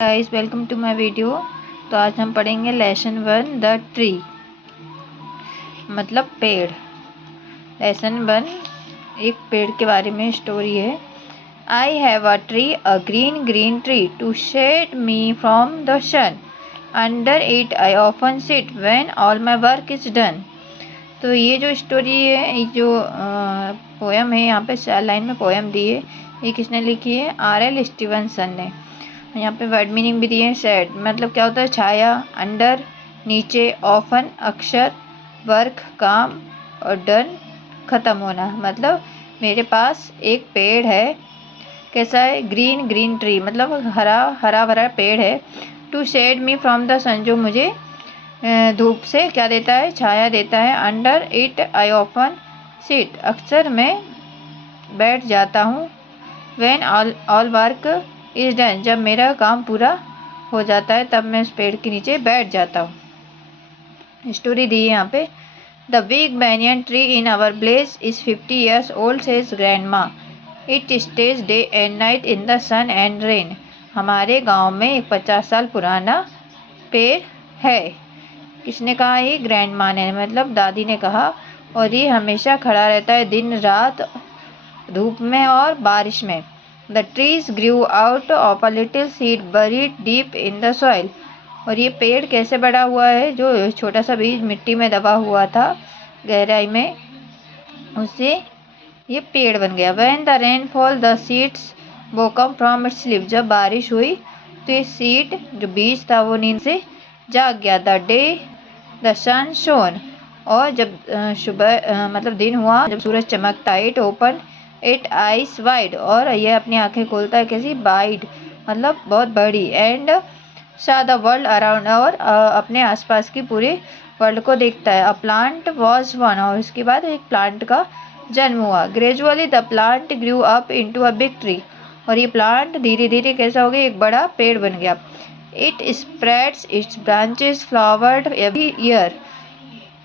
Guys, welcome to my video. तो आज हम पढ़ेंगे लेसन 1 द ट्री, मतलब पेड़। लेसन 1 एक पेड़ के बारे में स्टोरी है। I have a tree, a green green tree to shade me from the sun. Under it I often sit when all my work is done. तो ये जो स्टोरी है, ये जो पोएम है, यहाँ पे 4 लाइन में पोएम दी है। ये किसने लिखी है? R.L. स्टीवनसन ने। यहाँ पे वर्ड मीनिंग भी दिए हैं। शेड मतलब क्या होता है? छाया। अंडर नीचे। ऑफन अक्षर। वर्क काम। और डन ख़त्म होना। मतलब मेरे पास एक पेड़ है। कैसा है? ग्रीन ग्रीन ट्री मतलब हरा हरा भरा पेड़ है। To shade me from the sun, जो मुझे धूप से क्या देता है? छाया देता है। Under it I often sit, अक्सर मैं बैठ जाता हूँ। When all work is done, जब मेरा काम पूरा हो जाता है तब मैं उस पेड़ के नीचे बैठ जाता हूँ। स्टोरी दी है यहाँ पे। The big banyan tree in our village is 50 years old, says grandma. It stays day and night in the sun and rain. हमारे गांव में एक 50 साल पुराना पेड़ है। किसने कहा? ये ग्रैंडमा ने, मतलब दादी ने कहा। और ये हमेशा खड़ा रहता है दिन रात, धूप में और बारिश में। The trees grew out of a little seed buried deep in the soil. और ये पेड़ कैसे बड़ा हुआ है? जो छोटा सा बीज मिट्टी में दबा हुआ था गहराई में, उससे ये पेड़ बन गया। When the rain fall, the seeds woke up from its sleep. जब बारिश हुई तो ये सीड, जो बीज था, वो नींद से जाग गया। The day the sun shone. और जब सुबह मतलब दिन हुआ, जब सूरज चमकता, it opened its eyes wide. और ये अपनी आंखें खोलता है कैसी? वाइड मतलब बहुत बड़ी। And saw the world around, और अपने आसपास की पूरे वर्ल्ड को देखता है। अ प्लांट वॉज वन, और उसके बाद एक प्लांट का जन्म हुआ। Gradually the plant grew up into a big tree, और ये प्लांट धीरे धीरे कैसा हो गया? एक बड़ा पेड़ बन गया। It spreads its branches flowered every year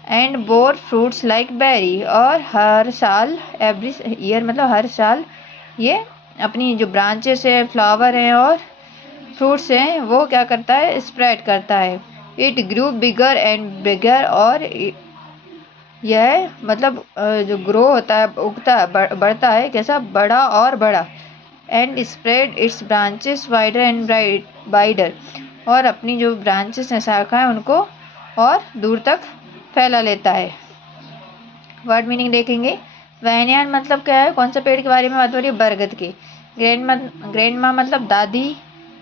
and bore fruits like berry. और हर साल, एवरी ईयर मतलब हर साल, ये अपनी जो ब्रांचेस है, फ्लावर हैं और फ्रूट्स हैं, वो क्या करता है? स्प्रेड करता है। It grew bigger and bigger, और यह मतलब जो ग्रो होता है, उगता है, बढ़ता है। कैसा? बड़ा और बड़ा। And spread it's branches wider and wider, और अपनी जो ब्रांचेस हैं, शाखाएं, उनको और दूर तक फैला लेता है। वर्ड मीनिंग देखेंगे। वैनियान मतलब क्या है? कौन सा पेड़ के बारे में बात हो रही है? बरगद की। ग्रैंडमा मतलब दादी।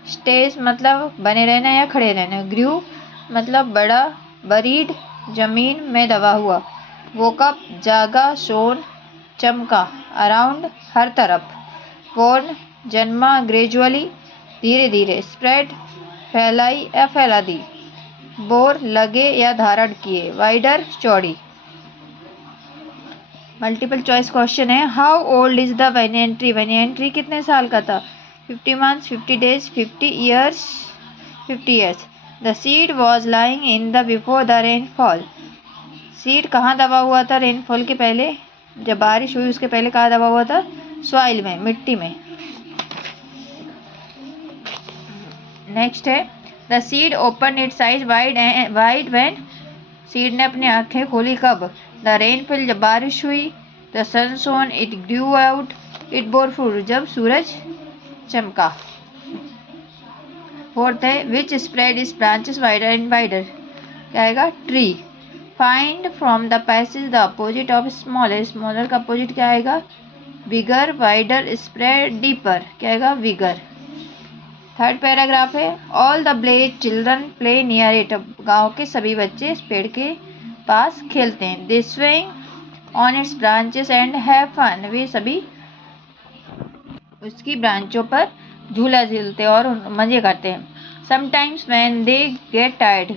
स्टेज मतलब बने रहना या खड़े रहना। ग्रू मतलब बड़ा। बरीड जमीन में दबा हुआ। वोकअप जागा। शोन चमका। अराउंड हर तरफ। बोर्न जन्मा। ग्रेजुअली धीरे धीरे। स्प्रेड फैलाई या फैला दी। बोर लगे या धारण किए। वाइडर चौड़ी। मल्टीपल चॉइस क्वेश्चन है। How old is the banyan tree? banyan tree कितने साल का था? 50 months, 50 days, 50 years, 50 years. The seed was lying in the before the rainfall. Seed कहाँ दबा हुआ था? रेनफॉल के पहले, जब बारिश हुई उसके पहले कहाँ दबा हुआ था? सॉइल में, मिट्टी में। नेक्स्ट है। The seed open it's eyes wide when, seed ने अपनी आंखें खोली कब? द रेनफॉल, जब बारिश हुई। The sun shone, it grew out, it bore fruit, जब सूरज चमका। फोर्थ है। Which spread its branches wider and wider, क्या आएगा? Tree. Find from the passage the opposite of smaller, smaller का अपोजिट क्या आएगा? बिगर। वाइडर स्प्रेड डीपर, क्या आएगा? विगर। थर्ड पैराग्राफ है। All the village children play near it, गाँव के सभी बच्चे इस पेड़ के पास खेलते हैं। They swing on its branches and have fun, वे सभी उसकी ब्रांचों पर झूला झूलते और मजे करते हैं। Sometimes when they get tired,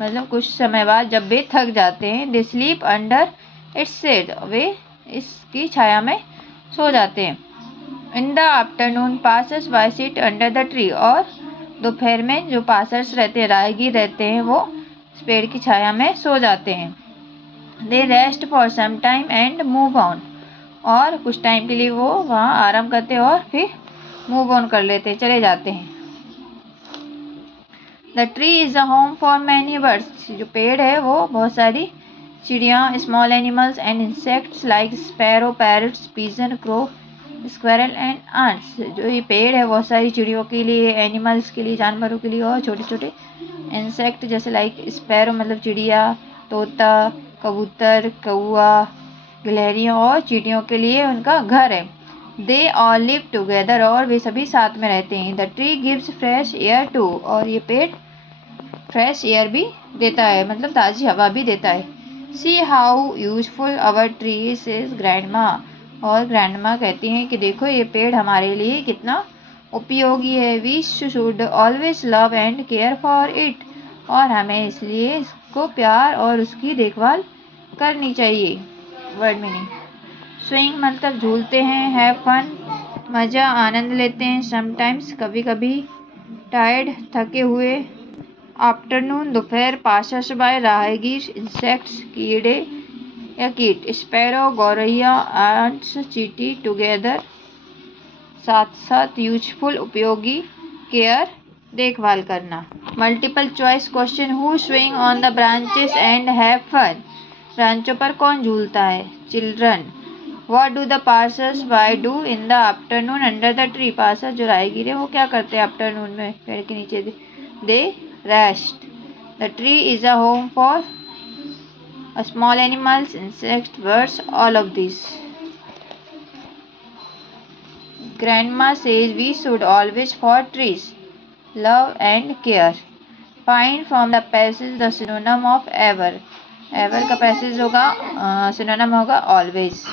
मतलब कुछ समय बाद जब वे थक जाते हैं। They sleep under its shade, वे इसकी छाया में सो जाते हैं। In the afternoon passers by sit under the tree, और दोपहर में जो पासर्स रहते हैं, राहगीर रहते हैं, वो इस पेड़ की छाया में सो जाते हैं। They rest for some time and move on, और कुछ टाइम के लिए वो वहाँ आराम करते हैं और फिर मूव ऑन कर लेते हैं, चले जाते हैं। The tree is a home for many birds, जो पेड़ है वो बहुत सारी चिड़िया, small animals and insects like sparrow, parrots, pigeon, crow, squirrel and ants. जो ये पेड़ है बहुत सारी चिड़ियों के लिए, एनिमल्स के लिए, जानवरों के लिए, और छोटे छोटे इंसेक्ट जैसे लाइक स्पैरो मतलब चिड़िया, तोता, कबूतर, कौआ, गिलहरियों और चींटियों के लिए उनका घर है। दे ऑल लिव टुगेदर, और वे सभी साथ में रहते हैं। The tree gives fresh air too, और ये पेड़ फ्रेश एयर भी देता है, मतलब ताज़ी हवा भी देता है। See how useful our trees is grandma, और ग्रैंडमा कहती हैं कि देखो ये पेड़ हमारे लिए कितना उपयोगी है। We should always love and care for it, और हमें इसलिए इसको प्यार और उसकी देखभाल करनी चाहिए। वर्ड मीनिंग, स्विंग मतलब झूलते हैं, हैव फन मज़ा आनंद लेते हैं, समटाइम्स कभी कभी, टायर्ड थके हुए, आफ्टरनून दोपहर, पासर्स बाय राहगीर, इंसेक्ट्स कीड़े या कीट, स्पैरो गौरैया, एंट्स चींटी, टुगेदर साथ साथ, यूजफुल उपयोगी, केयर देखभाल करना। Multiple choice question, who swing on the branches and have fun, ब्रांचों पर कौन झूलता है, children. What do the passers by do in the afternoon under the tree, passer जो राहगीर है वो क्या करते हैं आफ्टरनून में पेड़ के नीचे, they rest. The tree is a home for small animals, insects, birds, all of these. Grandma says we should always for trees, love and care. Find from the passage the synonym of ever. Ever का passage होगा synonym होगा always.